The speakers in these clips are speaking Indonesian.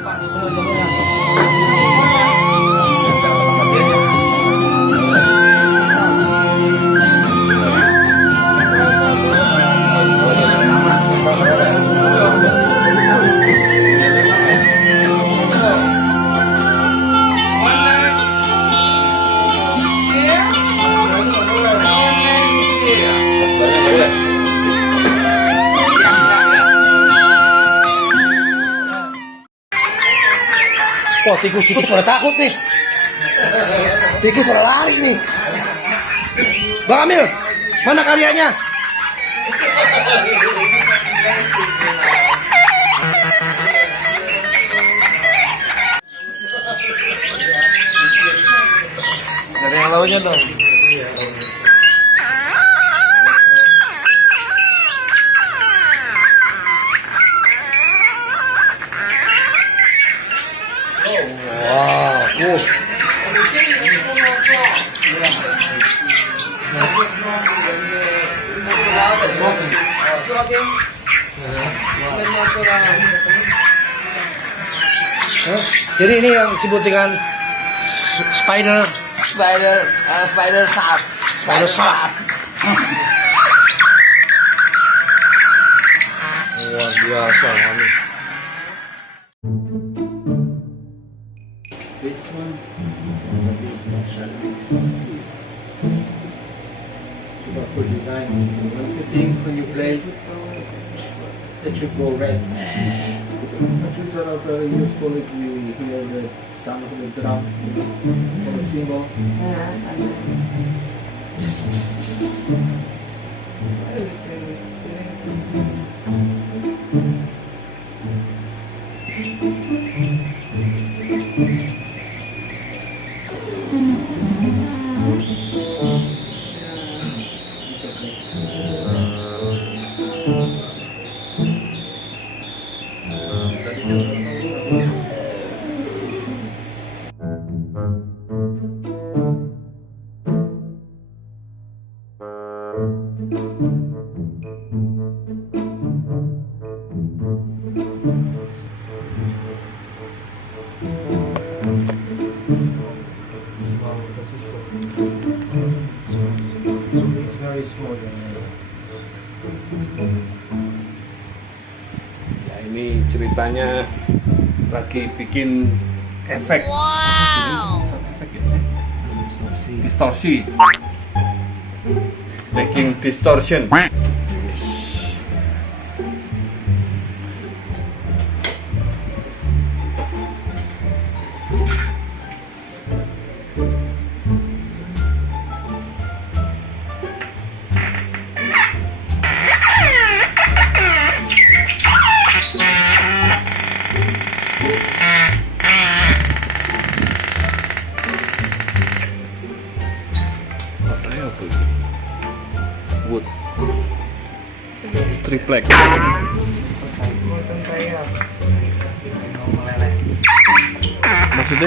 Wah, tikus-tikus pada takut nih. Tikus pada lari nih. Bang Amil, mana karyanya? Dari yang lawannya dong. Wow, jadi ini yang disebut dengan spider shark. Spider shark. Luar biasa ini. This one, it's not sharp. Super cool design. When sitting, when you play, it should go red. Computers are very useful if you hear the sound of the drum or the cymbal. Ya, ini ceritanya lagi bikin efek. Wow. Distorsi. Making distortion. Wood triplek maksudnya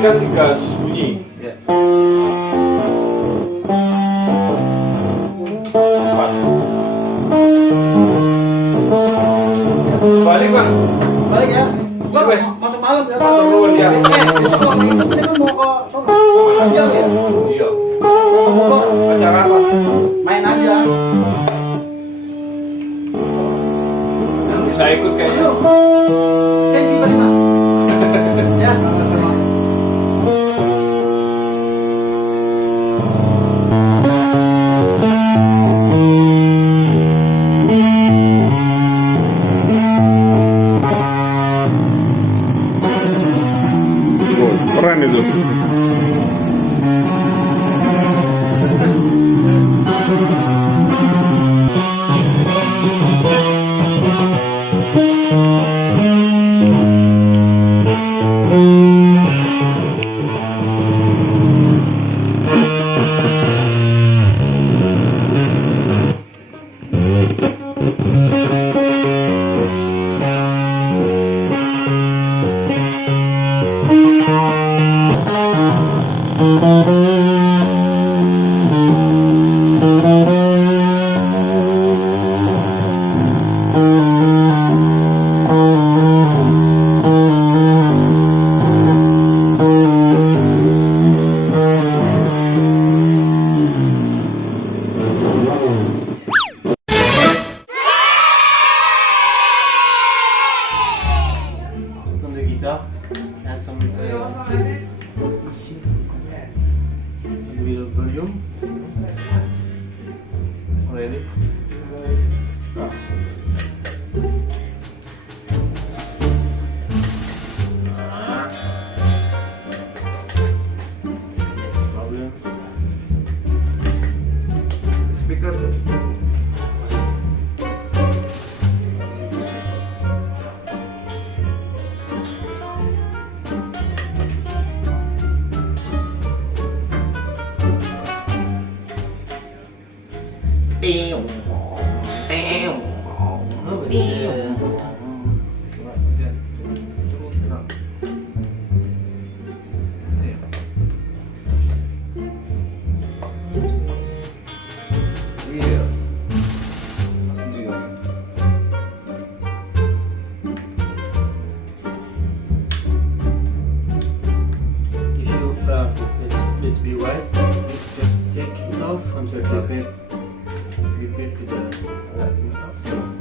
ketika digas bunyi ya. Balik Bang. Balik ya. Gua Wes. masuk malam ya. Turun ya. Besok nih, ini kan mau ke sono. Aja ya. Iya. Mau Acara apa? main aja. Bisa ikut kayaknya. Kan gimana Mas? Ya. guitar and some ECU and with a volume. Ready? Problem. Speaker. No, but Iya. if you let's be right, just take it off and just clip it to the